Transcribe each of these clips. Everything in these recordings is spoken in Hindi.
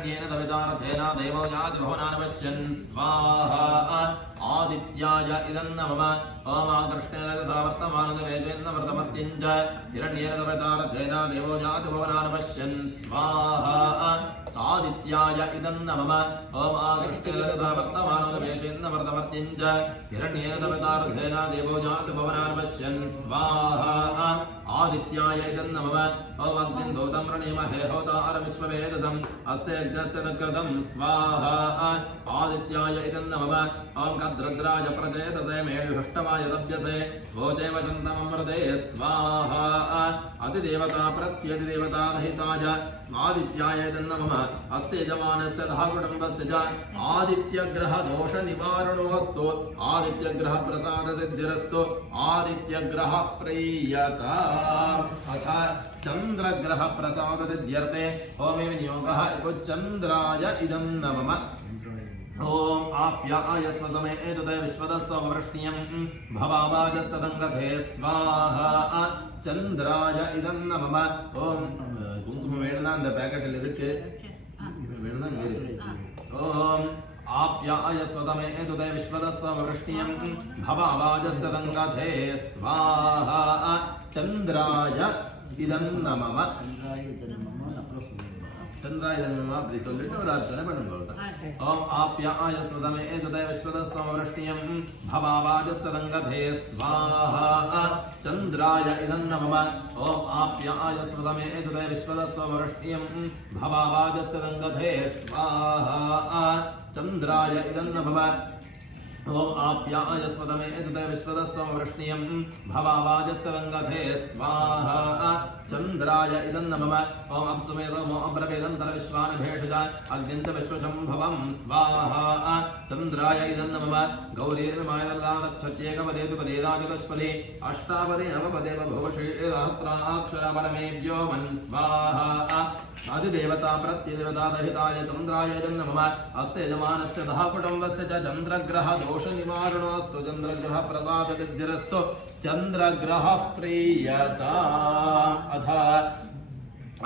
तवितार्थेन देवो याति भवनान् पश्यन् स्वाहा आदित्याय इदं नमः ओम आकृष्णेन तथा वर्तमाननिवेशेन वर्तमत्यञ्च हिरण्येन तवितार्थेन देवो याति भवनान् पश्यन् स्वाहा आदित्याय इदं नमः ओम आकृष्णेन तथा वर्तमाननिवेशेन वर्तमत्यञ्च हिरण्येन तवितार्थेन देवो याति भवनान् पश्यन् स्वाहा आदित्याय इदं नमः ओम अग्निं दूतं प्रणीमहे होतार विश्ववेदसम् अस्य यज्ञस्य तत्कृतं स्वाहा आदित्याय इदं नमः ओम कद्रुद्राय प्रचेतसे मेषष्टमाय तप्यसे भोजे वसन्तममृते स्वाहा अधिदेवता प्रत्यधिदेवता दहिताय आदित्याय इदं नमः अस्य यजमानस्य तथा कुटुम्बस्य च आदित्यग्रहदोषनिवारणोऽस्तु आदित्यग्रहप्रसादसिद्धिरस्तु आदित्यग्रहः प्रीयता अथ चन्द्रग्रहप्रसादसिद्ध्यर्थे होमे विनियोगः इको चन्द्राय इदं नमः ओम आप्याय स्वसमे एतदे विश्वदस्व वृष्णियं भवावाजसदङ्गधे स्वाहा चन्द्राय इदं नमः ओम कुंकुम वेणना அந்த பாக்கெட்ல இருக்கு வேணும்னா இங்க இருக்கு ओम आप्याय स्वसमे एतदे विश्वदस्व वृष्णियं भवावाजसदङ्गधे स्वाहा चन्द्राय इदं नमः चन्द्रायनमः அப்படி சொல்லிட்டு ஒரு அர்ச்சனை பண்ணுங்க ஓம் ஆப்யாய ஸ்வதமே ஏததே விஸ்வதஸ்வ வృష్ணியம் भवावाजसदङ्गधे स्वाहा चन्द्राय इदं नमः ओम आप्याय स्वदमे एतदे विश्वदस्व वृष्णियं भवावाजसदङ्गधे स्वाहा चन्द्राय इदं नमः ओम आप्याय स्वदमे एतदे विश्वदस्व वृष्णियं भवावाजसदङ्गधे स्वाहा चन्द्राय इदं नमः ओम अप्सुमेधमो अब्रवेदन्तरविश्वान् भेषज अग्निञ्च विश्वशम्भवं स्वाहा चन्द्राय इदं नमः गौरीर्मायदक्षत्येकपदेतु पदेदाचतुष्पदे अष्टापदे नवपदे बभूषे सहस्राक्षरपरमेभ्यो मन् स्वाहा आदिदेवता प्रत्यदेवता दहिताय चन्द्राय इदं नमः अस्य यजमानस्य तथा कुटुम्बस्य च चन्द्रग्रहदोषनिवारणोऽस्तु चन्द्रग्रहप्रसादसिद्धिरस्तु चन्द्रग्रहः प्रीयता अथ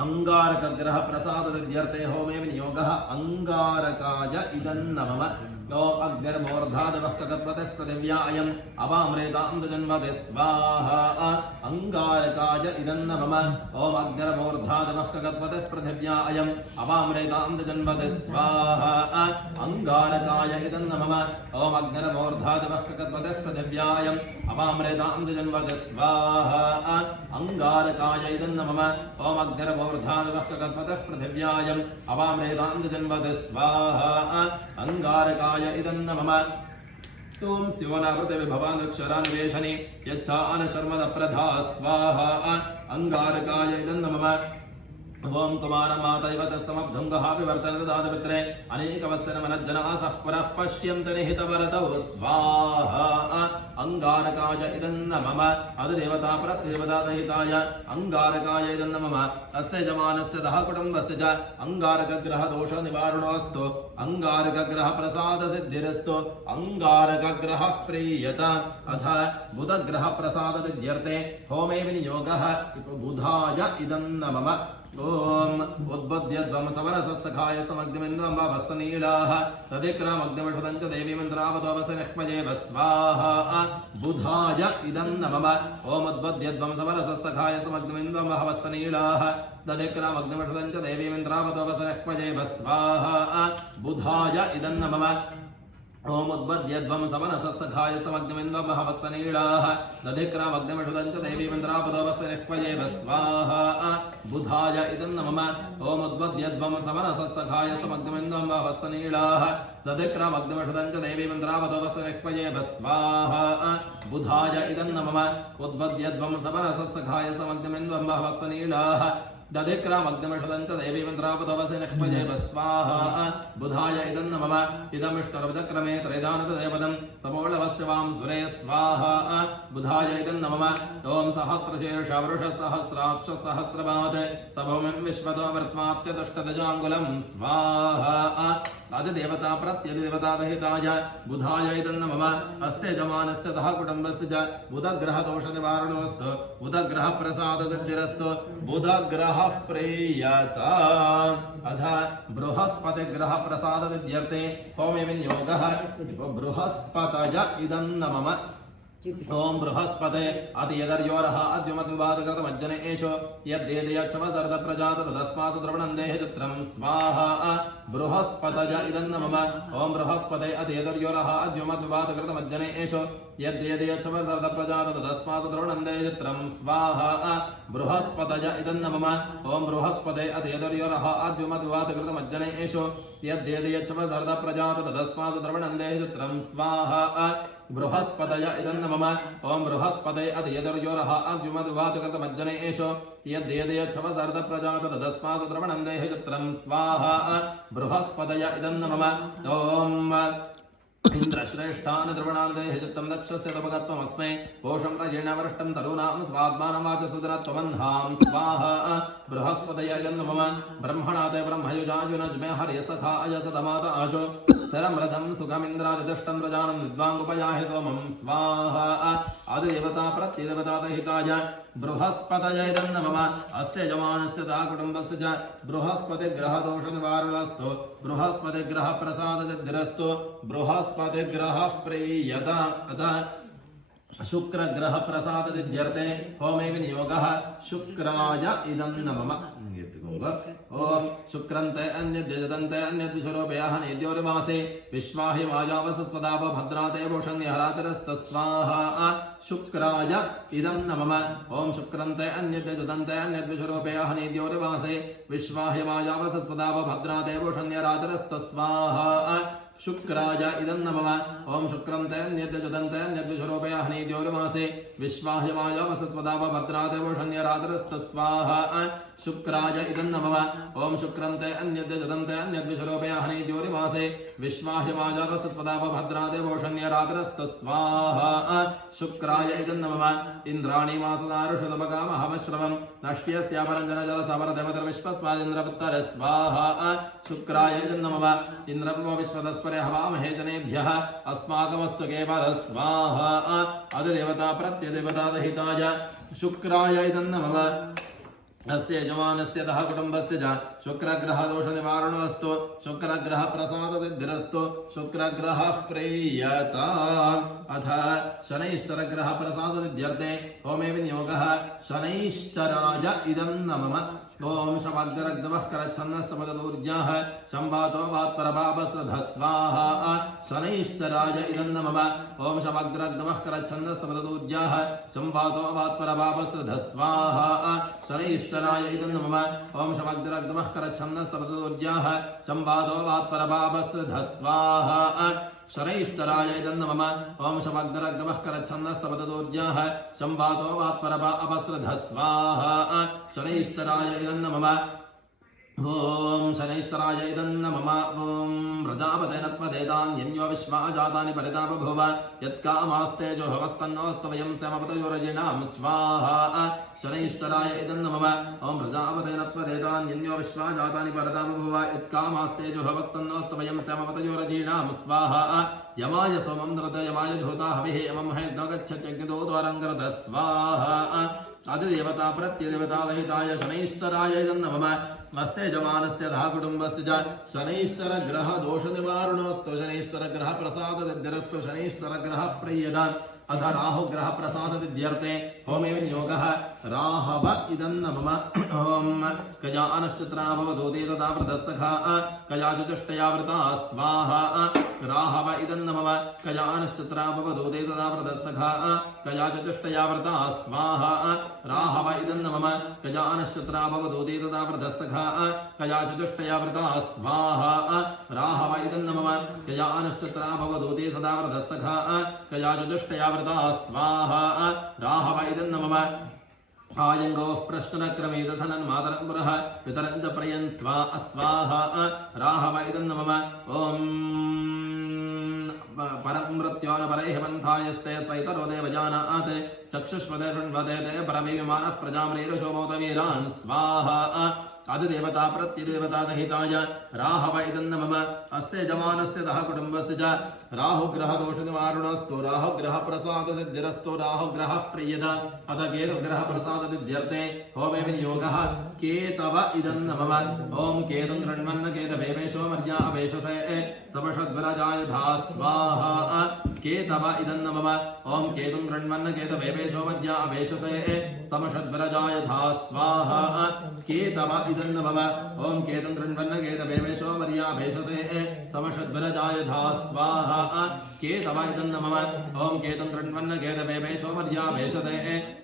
अंगारकग्रह प्रसादसिद्ध्यर्थे होमे विनियोगः अंगारकाय इदं नमः ओम अग्निर्मूर्धादिवक्कगत्पतिस्पृथिव्यायम् अवामृतान्दजन्मदे स्वाहा अंगारकाय इदं नमः ओम अग्निर्मूर्धादिवक्कगत्पतिस्पृथिव्यायम् अवामृतान्दजन्मदे स्वाहा अंगारकाय इदं नमः ओम अग्निर्मूर्धादिवक्कगत्पतिस्पृथिव्यायम् अवामृतान्दजन्मदे स्वाहा अंगारकाय इदं नमः ओम अग्निर्मूर्धादिवक्कगत्पतिस्पृथिव्यायम् अवामृतान्दजन्मदे स्वाहा अंगारकाय इदं नमः तुम शिवनावृते विभवानक्षरान्वेषणे यच्छान शर्मदप्रधा स्वाहा अंगारकाय इदं नमः ओम कुमारमातैव तत्समब्धुङ्गः विवर्तन्ते दातपित्रे अनेकवत्सरमनज्जनाः पुरः पश्यन्ते निहितवरतौ स्वाहा अंगारकाय इदं नमः अधिदेवता प्रत्यदेवता दहिताय अंगारकाय इदं नमः अस्य यजमानस्य तथा कुटुम्बस्य च अंगारकग्रहदोषनिवारणोऽस्तु अंगारकग्रहप्रसादसिद्धिरस्तु अंगारकग्रहः प्रीयता अथ बुधग्रहप्रसादसिद्ध्यर्थे होमे विनियोगः बुधाय इदं नमः ओम उद्बुद्ध्यध्वमसवरससखाय समग्निमिन्द्रम्बाभस्तनीलाः तदिक्रामग्निमठुदञ्च देवीमिन्द्रावतोपसनिक्मजे स्वाहा बुधाय इदं नमः ओम उद्बुद्ध्यध्वमसवरससखाय समग्निमिन्द्रम्बाभस्तनीलाः तदिक्रामग्निमठुदञ्च देवीमिन्द्रावतोपसनिक्मजे स्वाहा बुधाय इदं नमः ओम उद्बुद्ध्यध्वं सवनससखाय समग्निमिन्द्रम्बाभस्तनीलाः तदिक्रामग्निमठुदञ्च देवीमिन्द्रावतोपसनिक्मजे स्वाहा बुधाय इदं नमः ओम उद्बुद्ध्यध्वं सवनससखाय समग्निमिन्द्रम्बाभस्तनीलाः तदिक्रामग्निमठुदञ्च देवीमिन्द्रावतोपसनिक्मजे स्वाहा बुधाय इदं नमः उद्बुद्ध्यध्वं सवनससखाय समग्निमिन्द्रम्बाभस्तनीलाः दधिक्रामग्निमठुदञ्च देवीमिन्द्रावतोपसनिक्मजे स्वाहा बुधाय इदं नमः इदमिष्टरवचक्रमे त्रैदानतदेवदं समोळवस्य वां सुरे स्वाहा बुधाय इदं नमः ओम सहस्रशीर्ष वृषसहस्राक्ष सहस्रपाद सभौमिं विश्वतो वर्त्मात्यतष्टदशाङ्गुलं स्वाहा अधिदेवता प्रत्यधिदेवतादहिताय बुधाय इदं नमः अस्य यजमानस्य तः कुटुम्बस्य च बुधग्रहदोषनिवारणोऽस्तु बुधग्रहप्रसादसिद्धिरस्तु बुधग्रहः प्रेयता अथ बृहस्पतिग्रहप्रसादसिद्ध्यर्थे होमे विनियोगः बृहस्पतय इदं नमः ओम बृहस्पते अति यदर्योरः अद्युमद्विवादकृतमज्जने एषो यद्येदयच्छमसर्दप्रजात तदस्मात् द्रवणं देहे चित्रं स्वाहा बृहस्पतय इदं नमः ओम बृहस्पते अति यदर्योरः अद्युमद्विवादकृतमज्जने एषो यद्येदयच्छमसर्दप्रजात तदस्मात् द्रवणं देहे चित्रं स्वाहा बृहस्पतय इदं नमः ओम बृहस्पते अति यदर्योरः अद्युमद्विवादकृतमज्जने एषो यद्येदयच्छमसर्दप्रजात तदस्मात् द्रवणं देहे चित्रं स्वाहा बृहस्पतय इदं नमः ओम बृहस्पते अति यदर्योरः अद्युमद्विवादकृतमज्जने एषो यद्येदयच्छमसर्दप्रजात तदस्मात् द्रवणं देहे चित्रं स्वाहा बृहस्पतय इदं नमः ओम इन्द्रश्रेष्ठान् द्रवणान् देहे चित्तं दक्षस्य तपकत्वमस्मै कोशं रजेणवृष्टं तरूणां स्वात्मानवाचसुदरत्वमह्नां स्वाहा बृहस्पतय इदं नमः ब्रह्मणा ते ब्रह्मयुजाजुनज्मे हर्यसखाय सतमात आशो स्थिरं रथं सुखमिन्द्रादिदुष्टं प्रजानं विद्वाङ्गुपयाहि सोमं स्वाहा आदिदेवता प्रत्यदेवतादहिताय बृहस्पतय इदं नमः अस्य यजमानस्य तः कुटुम्बस्य च बृहस्पतिग्रहदोषनिवारणोऽस्तु बृहस्पतिग्रहप्रसादसिद्धिरस्तु बृहस्पतिग्रहः प्रेयता अतः शुक्रग्रहप्रसादसिद्ध्यर्थे होमे विनियोगः शुक्राय इदं नमः ओम शुक्रन्ते अन्यद्यजतन्ते अन्यद्विशरोपयाः नेद्योरिमासे विश्वाहि वाजावसस्वदाप भद्राते भूषण्यहरातिरस्तस्वाहा शुक्राय इदं नमः ओम शुक्रन्ते अन्यद्यजतन्ते अन्यद्विशरोपयाः नेद्योरिमासे विश्वाहि वाजावसस्वदाप भद्राते भूषण्यहरातिरस्तस्वाहा शुक्राय इदं नमः ओम शुक्रन्ते अन्यद्यजतन्ते अन्यद्विशरोपयाः नेद्योरिमासे विश्वाहि वाजावसस्वदाप भद्राते भूषण्यहरातिरस्तस्वाहा शुक्राय इदं नमः ओम शुक्रन्ते अन्यद्यजतन्ते अन्यद्विशरोपयाः नेद्योरिमासे विश्वाहि वाजावसस्वदाप भद्राते भूषण्यहरातिरस्तस्वाहा शुक्राय इदं नमः इन्द्राणि मासदारुषदपकामहमश्रवं नष्ट्यस्यापरञ्जनजलसमरदेवतर्विश्वस्मादिन्द्रपुत्तर स्वाहा शुक्राय इदं नमः इन्द्रं वो विश्वतस्परे हवामहे जनेभ्यः अस्माकमस्तु केवल स्वाहा अधिदेवता प्रत्यदेवतादहिताय शुक्राय इदं नमः अस्य यजमानस्य तः कुटुम्बस्य च शुक्रग्रहदोषनिवारणोऽस्तु शुक्रग्रहप्रसादसिद्धिरस्तु शुक्रग्रहः प्रेयता अथ शनैश्चरग्रहप्रसादसिद्ध्यर्थे होमे विनियोगः शनैश्चराय इदं नमः ओम शमग्रग्धवः करच्छन्नस्तपदूर्जाः शम्बातो वात्परपापस्रधः स्वाहा शनैश्चराय इदं नमः ओम शमग्रग्धवः करच्छन्नस्तपदूर्जाः शम्बातो वात्परपापस्रधः स्वाहा शनैश्चराय इदं नमः ओम शमग्रग्धवः करच्छन्नस्तपदूर्जाः शम्बातो वात्परपापस्रधः स्वाहा शनैश्चराय इदं नमः ओम शमग्रग्धवः करच्छन्नस्तपदूर्जाः शम्बातो वात्परपापस्रधः स्वाहा शनैश्चराय इदं नमः ओम शनैश्चराय इदं नमः ओम प्रजापतेन त्वदेतान्यन्यो विश्वा जातानि परिता बभूव यत्कामास्तेजो हवस्तन्नोऽस्तवयं समपतयोरजिणां स्वाहा शनैश्चराय इदं नमः ओम प्रजापतेन त्वदेतान्यन्यो विश्वा जातानि परिता बभूव यत्कामास्तेजो हवस्तन्नोऽस्तवयं समपतयोरजिणां स्वाहा यमाय सोमं दृत यमाय धूता हविः यमं हेद्नो गच्छत्यग्निदूतवरङ्गरत स्वाहा अधिदेवता प्रत्यदेवतादहिताय शनैश्चराय इदं नमः अस्य यजमानस्य तः कुटुम्बस्य च शनैश्चरग्रहदोषनिवारणोऽस्तु शनैश्चरग्रहप्रसादसिद्धिरस्तु शनैश्चरग्रहः प्रेयता अथ राहुग्रहप्रसादसिद्ध्यर्थे होमे विनियोगः राहव इदं नमः ओम कजानश्चित्रा भवदूते तथा व्रतस्सखा कजा चतुष्टया व्रता स्वाहा राहव इदं नमः कजानश्चित्रा भवदूते तथा व्रतस्सखा कजा चतुष्टया व्रता स्वाहा राहव इदं नमः कजानश्चित्रा भवदूते तथा व्रतस्सखा कजा चतुष्टया व्रता स्वाहा राहव इदं नमः कजानश्चित्रा भवदूते तथा व्रतस्सखा कजा चतुष्टया व्रता स्वाहा राहव इदं नमः आयंगोः प्रश्नक्रमेदधनन्मातरं पुरः पितरं च प्रयन् स्वा अस्वाहा राहव इदं नमः ॐ परं मृत्योन परैः पन्थायस्ते स्वैतरो देवजानात् चक्षुष्पदे शृण्वते ते परमे विमानः प्रजामरीरुषोमोतवीरान् स्वाहा अधिदेवता प्रत्यदेवता दहिताय राहव इदन्न मम अस्य यजमानस्य दह कुटुम्बस्य च राहुग्रह दोषनिवारणस्तु राहुग्रह प्रसाद सिद्धिरस्तु राहुग्रह प्रियद अथ केतुग्रह प्रसाद सिद्ध्यर्थे होमे विनियोगः केतव इदन्न मम ओम केतुं गृह्णन् केतवेवेशो मर्या अवेशसे समषद्वरजाय धा स्वाहा केतव इदन्न मम ओम केतुं गृह्णन् केतवेवेशो मर्या अवेशसे समषद्वरजाय धा स्वाहा केतव इदन्न मम ओम केतुं गृह्णन् केतवेवेशो मर्या अवेशसे समषद्वरजाय धा स्वाहा केतव इदन्न मम ओम केतुं गृह्णन् केतवेवेशो मर्या अवेशसे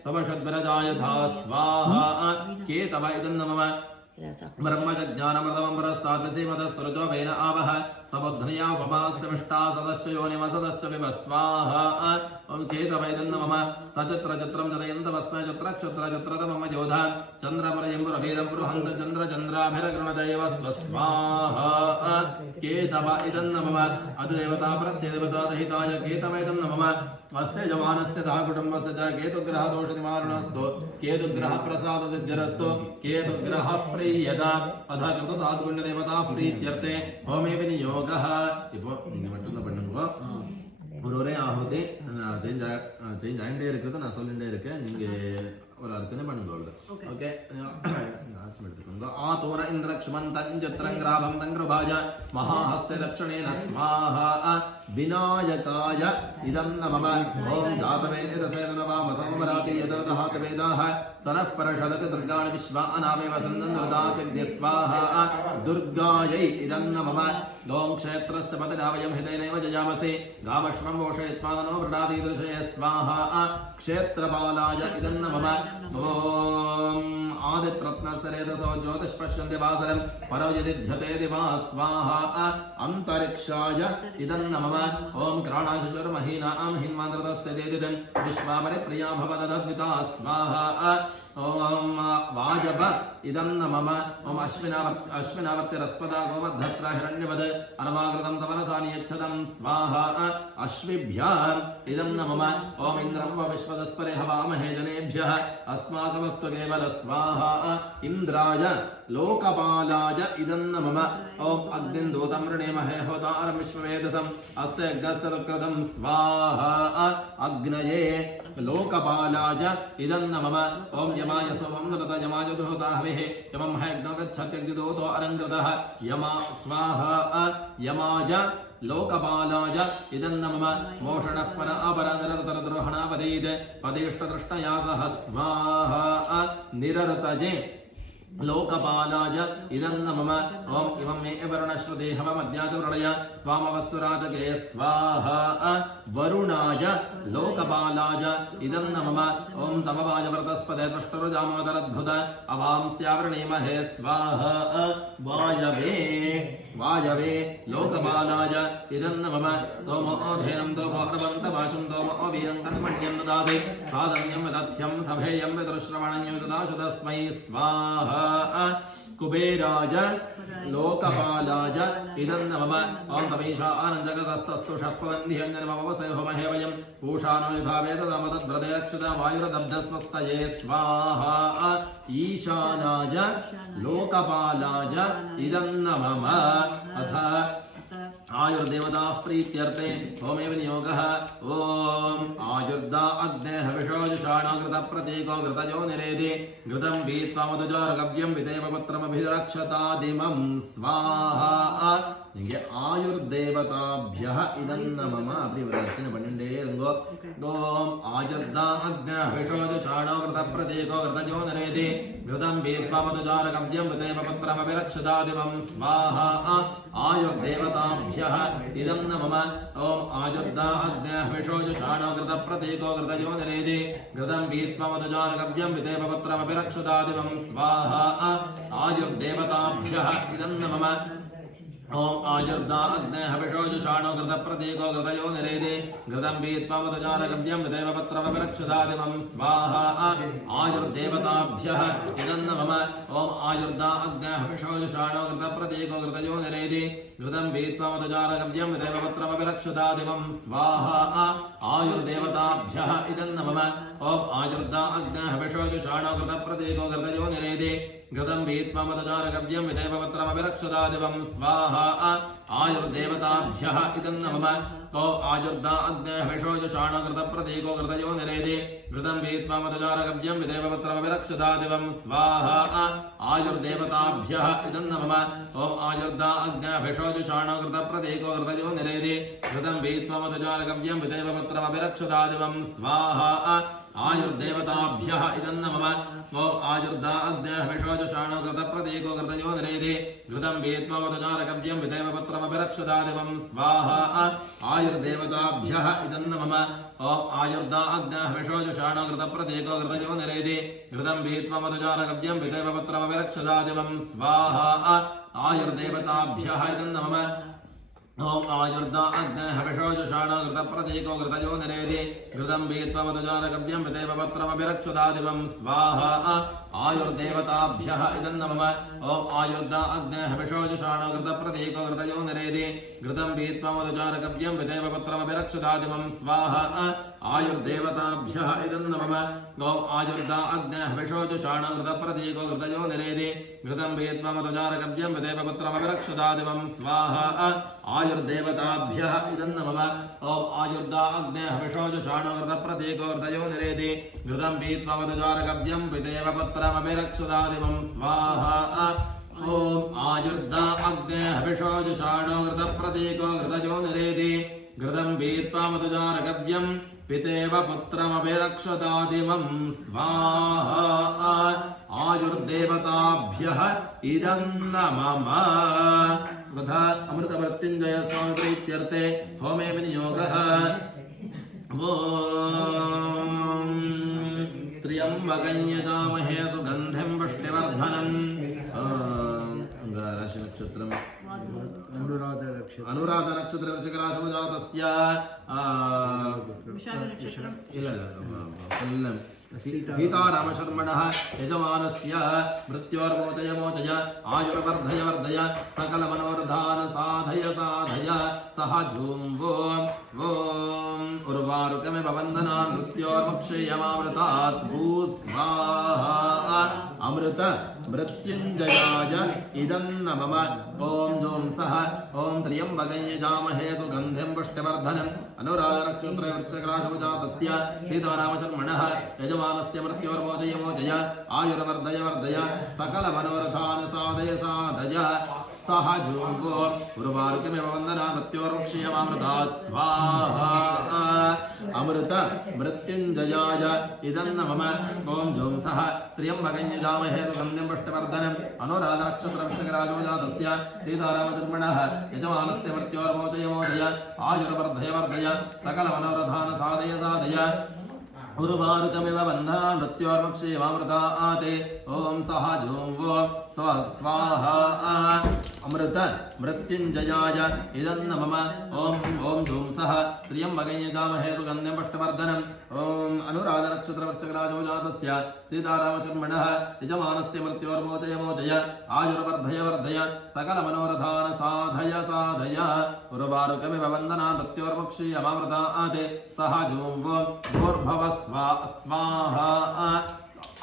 समषद्वरजाय धा स्वाहा केतव इदन्न मम ब्रह्मज्ञानमृतमरस्तादसीमतस्वरजो वेन आवह सबध्नया उपमास्तमिष्टा सदश्च योनिमसदश्च विभस्वाहा ओम केतव इदन्न मम तचत्र चत्रं जतयन्तवस्मै चत्रक्षत्र चत्रतमम योधा चन्द्रमरयम्बुरभीरं बृहन्त चन्द्रचन्द्राभिरगृणदैव स्वस्वाहा केतव इदन्न मम अधिदेवता प्रत्यदेवता दहिताय केतव इदन्न मम अस्य जवानस्य धा कुटुम्बस्य च केतुग्रह दोषनिवारणस्तु केतुग्रह प्रसादसिद्धिरस्तु केतुग्रह प्रियदा अथ कृतसाधुपुण्यदेवता प्रीत्यर्थे होमे विनियोगः இப்போ நீங்க மட்டும் பண்ணுங்க ஒரே ஆகுதி சேஞ்ச் ஆகிட்டே இருக்கிறது நான் சொல்லிட்டே இருக்கேன் நீங்க ஒரு அர்ச்சனை பண்ணுங்க ஓகே आतोर इंद्रक्ष्मन्तञ्जत्रङ्ग्राभं तङ्ग्रभाज महाहस्ते दक्षिणेन स्वाहा विनायकाय इदं नमः ॐ जातवेदसेदनवामसंवराति यदरदहातवेदाः सरः परषदति दुर्गाणि विश्वा अनामेव सन्दन्नदातिद्य स्वाहा दुर्गायै इदं नमः ॐ क्षेत्रस्य पतिरावयं हितेनैव जयामसि गामश्वं वोषयित्वादनो वृडादीदृशये स्वाहा क्षेत्रपालाय इदं नमः ॐ आदिप्रत्नसरेदसो ज्योतिष्पश्यन्ति वासरं परो यदिध्यते दिवा स्वाहा अन्तरिक्षाय इदं नमः ॐ क्राणाशिशुर्महीनां हिन्वान्द्रतस्य देदिदं विश्वापरिप्रिया भवदद्विता स्वाहा ॐ वाजव इदं नमः ॐ अश्विनावर्तिरस्पदा गोमद्धस्र हिरण्यवद अनवाकृतं तवनतानि यच्छतं स्वाहा अश्विभ्याम् इदं नमः ॐ इन्द्रं व विश्वदस्परे हवामहे जनेभ्यः अस्माकमस्तु केवल स्वाहा इंद्राय लोकपालाय इदं नमः ॐ अग्निं दूतं वृणीमहे होतारं विश्ववेदसं अस्य यज्ञस्य कृतं स्वाहा अग्नये लोकपालाय इदं नमः ॐ यमाय सोमं नरत यमाय जुहोता हविः यमं हयज्ञो गच्छत्यग्निदूतो अलङ्कृतः यमा स्वाहा यमाय लोकपालाय इदं नमः मोषणस्पर अपरनिरतरद्रोहणापदीत् पदेष्टदृष्टया सह स्वाहा निरतजे लोकपालाय इदं नमः ॐ इमं मे वर्णश्रुदेहवमद्याच प्रणय त्वामवस्सुराजके स्वाहा वरुणाय लोकपालाय इदं नमः ॐ तव वायव्रतस्पदे दृष्टरुजामादरद्भुत अवांस्यावृणीमहे स्वाहा वायवे लोकपालाय इदं नमः सोमो धेनं तोमो अर्वन्तमाशुं तोमो वीरं कर्मण्यं ददाति सादन्यं विदध्यं सभेयं विदृश्रवणं ददाशु तस्मै स्वाहा कुबेराय लोकपालाय इदं नमः ॐ तमीशा आनन्दजगतस्तस्तुषस्पदन्धियञ्जनमवसयो महेवयं पूषानो यथा वेददमतद्व्रतयक्षुता वायुरदब्धस्वस्तये स्वाहा ईशानाय लोकपालाय इदं नमः अथ आयुर्देवता प्रीत्यर्थे होमे विनियोगः ॐ आयुर्दा अग्ने हविषोजुषाणो घृतप्रतीको घृतयो निरेदे घृतं वीत्वामधुजारगव्यं विदेव पत्रमभिरक्षतादिमं स्वाहा இங்கே ஆயுர் தேவதாபியः இதம் நமம அப்படி ஒரு அர்ச்சனை பண்ணிட்டே இருங்கோ ஓம் ஆயுர்தா அக்ஞ ஹவிஷோஜ சாணோ கிருத பிரதீகோ கிருதஜோ நரேதி கிருதம் வீத்வா மதுஜாரகவ்யம் விதேவ பத்ரமபிரக்ஷதாதிமம் ஸ்வாஹா ஆயுர் தேவதாபியः இதம் நமம ஓம் ஆயுர்தா அக்ஞ ஹவிஷோஜ சாணோ கிருத பிரதீகோ கிருதஜோ நரேதி கிருதம் வீத்வா மதுஜாரகவ்யம் விதேவ பத்ரமபிரக்ஷதாதிமம் ஸ்வாஹா ஆயுர் தேவதாபியः இதம் நமம ओम आयुर्दा अग्ने हविषोजुषाणो घृतप्रतीको घृतयो निरेदे घृतं वीत्वा मधुजारगव्यं विदेव पत्रमभिरक्षदादिमं स्वाहा आयुर्देवताभ्यः इदं नमः ओम आयुर्दा अग्ने हविषोजुषाणो घृतप्रतीको घृतयो निरेदे घृतं वीत्वा मधुजारगव्यं विदेव पत्रमभिरक्षदादिमं स्वाहा आयुर्देवताभ्यः इदं नमः ओम आयुर्दा अग्ने हविषोजुषाणो घृतप्रतीको घृतयो निरेदे घृतं वीत्वा मदजारकव्यं विदेवपत्रमभिरक्षदा दिवं स्वाहा आयुर्देवताभ्यः इदं नमः तो आयुर्दा अग्नेः विशोजशाणकृतप्रतीको कृतयो निरेदे घृतं वीत्वा मदजारकव्यं विदेवपत्रमभिरक्षदा दिवं स्वाहा आयुर्देवताभ्यः इदं नमः ॐ आयुर्दा अग्नेः विशोजशाणकृतप्रतीको कृतयो निरेदे घृतं वीत्वा मदजारकव्यं विदेवपत्रमभिरक्षदा दिवं स्वाहा आयुर्देवताभ्यः इदं नमः ॐ आयुर्दा अग्नेः विशोजशाणकृतप्रतीको कृतयो निरेदे घृतं वीत्वा मदजारकव्यं विदेवपत्रमभिरक्षदा दिवं स्वाहा आयुर्देवताभ्यः इदं नमः ॐ आयुर्दा अग्नेः विशोजशाणकृतप्रतीको कृतयो निरेदे घृतं वीत्वा मदजारकव्यं विदेवपत्रमभिरक्षदा दिवं स्वाहा आयुर्देवताभ्यः इदं नमः ॐ आयुर्दा अग्नेः विशोजशाणकृतप्रतीको कृतयो निरेदे घृतं वीत्वा मदजारकव्यं विदेवपत्रमभिरक्षदा दिवं स्वाहा आयुर्देवताभ्यः इदं नमः ॐ आयुर्दा अग्नेः विशोजशाणकृतप्रतीको कृतयो निरेदे घृतं वीत्वा मदजारकव्यं विदेवपत्रमभिरक्षदा दिवं स्वाहा आयुर्देवताभ्यः इदं नमः ॐ आयुर्दा अग्नेः विशोजशाणकृतप्रतीको कृतयो निरेदे घृतं वीत्वा मदजारकव्यं विदेवपत्रमभिरक्षदा दिवं स्वाहा आयुर्देवताभ्यः इदं नमः ॐ आयुर्दा अग्नेः विशोजशाणकृतप्रतीको कृतयो निरेदे घृतं वीत्वा मदजारकव्यं विदेवपत्रमभिरक्षदा दिवं स्वाहा ॐ आयुर्दा अग्नेः विशोजशाणकृतप्रतीको कृतयो निरेदे घृतं वीत्वा मदजारकव्यं पितेव पुत्रमभिरक्षदा दिवं स्वाहा आयुर्देवताभ्यः इदं नमः तथा अमृतमृत्युञ्जय स्वामी प्रीत्यर्थे होमे विनियोगः ॐ त्र्यम्बकं यजामहे सुगन्धिं पुष्टिवर्धनम् राशि नक्षत्रम् अनुराध नक्षत्र वृश्चिकराशौ जातस्य सीतारामशर्मणः यजमानस्य मृत्योर्मोचय मोचय आयुर्वर्धय वर्धय सकलमनोरधान साधय साधय सह झूं ॐ उर्वारुकमिव वन्दना मृत्योर्मुक्षयमामृतात् भूस्वाहा अमृत मृत्युञ्जयाय इदं नमः ॐ जों सः ॐ त्र्यम्बकं यजामहे सुगन्धिं पुष्टिवर्धनम् अनुराधनक्षत्रे वृश्चिकराशौ जातस्य सीतारामशर्मणः यजमानस्य मृत्योर्मोचय मोचय आयुर्वर्धय वर्धय सकलमनोरथान् साधय साधय सह झूं उर्वारुकमिव वन्दना मृत्योर्मुक्षयमामृतात् स्वाहा अमृत मृत्युञ्जयाय इदं नमः ॐ जों सः त्र्यम्बकं यजामहे सुगन्धिं पुष्टिवर्धनम् अनुराधनक्षत्र वृश्चिकराशौ जातस्य सीतारामशर्मणः यजमानस्य मृत्योर्मोचय मोचय आयुर्वर्धय वर्धय सकलमनोरथान् साधय साधय उर्वारुकमिव बन्धना मृत्योर्मुक्षयमामृतात् ॐ सह झूं स्वाहा अमृत मृत्युञ्जयाय इदं नमः ॐ जों सः त्र्यम्बकं यजामहे सुगन्धिं पुष्टिवर्धनम् ॐ अनुराधनक्षत्र वृश्चिकराशौ जातस्य सीतारामशर्मणः यजमानस्य मृत्योर्मोचय मोचय आयुर्वर्धय वर्धय सकलमनोरथान् साधय साधय उर्वारुकमिव वन्दना मृत्योर्मुक्षयमामृतात् सह झूं भूर्भुवः स्वाहा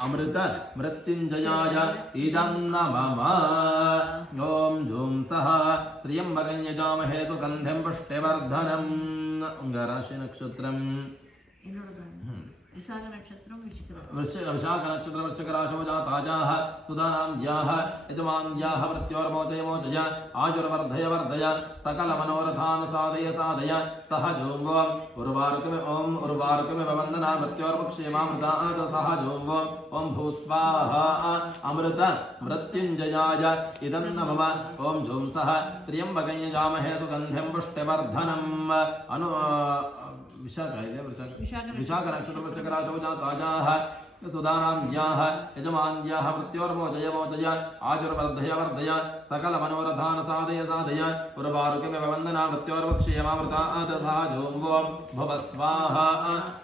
अमृत मृत्युञ्जयाय इदं नमः ॐ जों सः त्र्यम्बकं यजामहे सुगन्धिं पुष्टिवर्धनम् राशि नक्षत्रम् विशाख नक्षत्र वृश्चिकराशौ जाताजाः सुधानाम्याः यजमान्याः मृत्योर्मोचय मोचय आयुर्वर्धय वर्धय सकलमनोरथान् साधय साधय सह झूं उर्वारुकमिव वन्दना मृत्योर्मुक्षयमामृतात् सह झूं ॐ भूस्वाहा अमृत मृत्युञ्जयाय इदं नमः ॐ जों सः त्र्यम्बकं यजामहे सुगन्धिं पुष्टिवर्धनम् विशाख नक्षत्र वृश्चिकराशौ जाताजाः सुधानाम्याः यजमान्याः मृत्योर्मोचय मोचय आयुर्वर्धय वर्धय सकलमनोरथान् साधय साधय उर्वारुकमिव वन्दना मृत्योर्मुक्षयमामृतात् सह झूं भुवः स्वाहा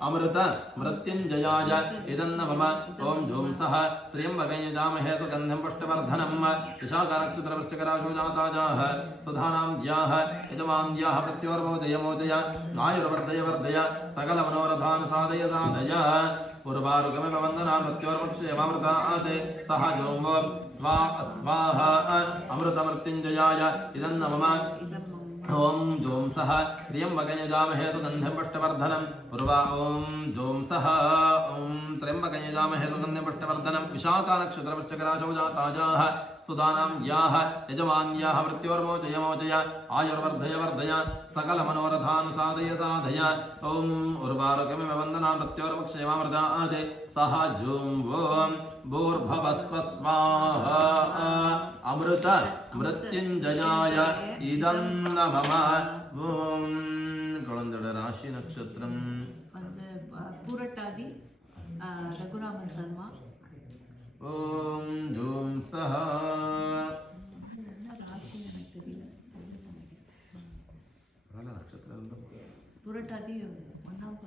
अमृत मृत्युञ्जयाय इदं नमः ॐ जों सः त्र्यम्बकं यजामहे सुगन्धिं पुष्टिवर्धनम् विशाख नक्षत्र वृश्चिकराशौ जाताजाः सुधानाम्याः यजमान्याः मृत्योर्मोचय मोचय आयुर्वर्धय वर्धय सकलमनोरथान् साधय साधय उर्वारुकमिव वन्दना मृत्योर्मुक्षेमामृतात् सह जोंवों स्वाहा अमृतमृत्युञ्जयाय इदं नमः ओम जों सह त्र्यंबकयजामहे सुगन्धिं पुष्टवर्धनम् उर्वा ओम जों सह ओम त्र्यंबकयजामहे सुगन्धिं पुष्टवर्धनम् विशाखानक्षत्रवृश्चिकराशौ जाताजाः सुदानां याः यजमान्याः मृत्योर्मोचय मोचय आयुर्वर्धय वर्धय सकलमनोरथान् साधय साधय ओम उर्वारुकमिव वन्दना मृत्योर्मुक्षेमामृतात् सह जों वों भूर्भुवस्व स्वाहा अमृत मृत्युञ्जयाय इदं नमः ओम குழந்தையோட ராசி நட்சத்திரம் வந்து பூரட்டாதி ரகுராமன் சர்மா ஓம் ஜூம் சஹ ராசி எனக்கு தெரியல நட்சத்திரம் பூரட்டாதி 1ஆம்